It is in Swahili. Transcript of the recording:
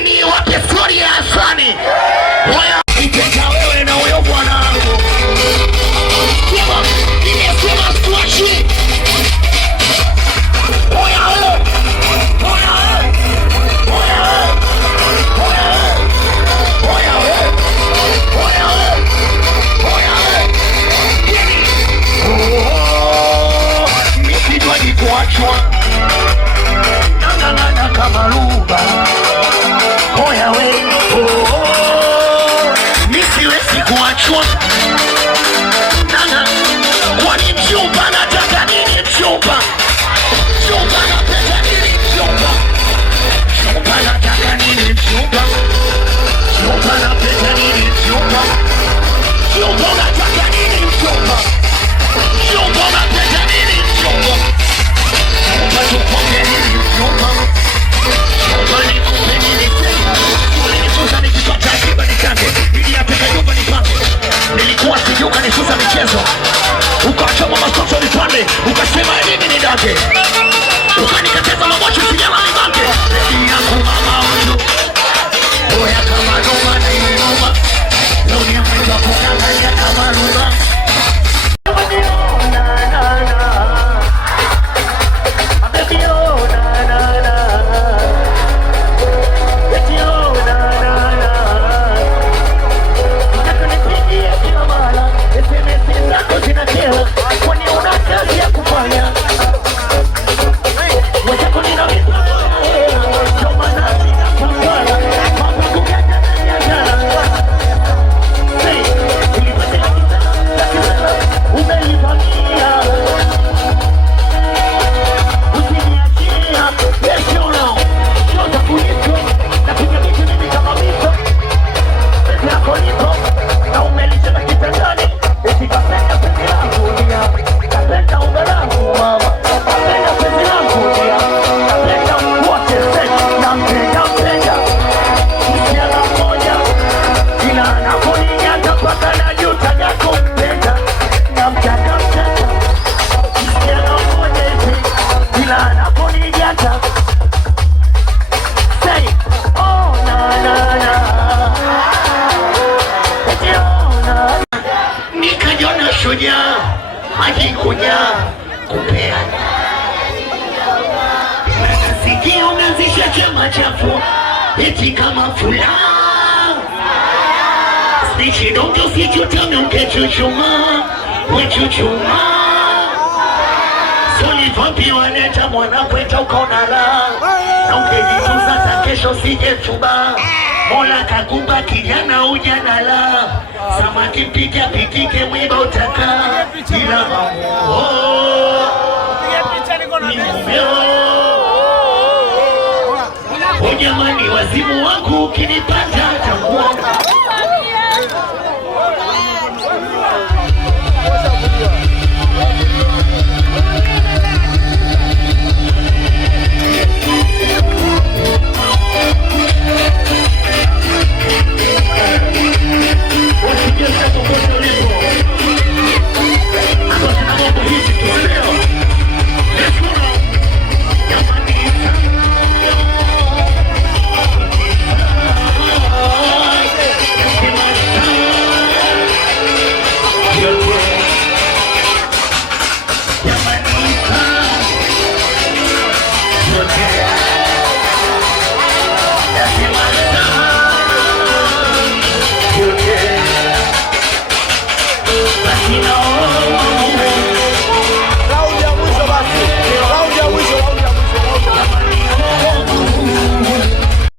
mimi ni wape story ya Hasani. Oya niteka wewe na huyo bwana wangu. Sema nimesema tuache. Oya wewe. Oya wewe. Oya wewe. Oya wewe. Oya wewe. Oya wewe. Yeni. Oh, nisijua ni kuachwa. Nangana kama luba. Oya wewe. Oh, nisiwezi kuachwa. Nana, kwani mjomba nataka nini mjomba? Mjomba nataka nini mjomba? Mjomba nataka nini mjomba? Mjomba nataka nini mjomba? Mjomba nataka nini mjomba? Mjomba nataka nini mjomba? Mjomba tuponge nini mjomba? Mjomba nikupe nini tena? Ulinifunza nikipata akiba nikange, ili apeka nyumba nipange. Nilikuwa sijui ukanifunza michezo, ukachoma masoso nipande, ukasema elimu ni dake, ukanikateza mamocho sijala nibange. Rebi yangu mama huyu, oya kama noma na inuma, leo ni mwendo wa kukangalia kama numa. Eti kama fula Snitchi don't you see you tell me ungechuchuma Wechuchuma Soli vapi waneta mwana kweta ukaona la Na ungejituza ta kesho sijefuba Mola kakumba kijana ujana la Samaki mpika pitike mwiba utaka Ila mamu Ni mumeo Jamani wazimu wangu ukinipata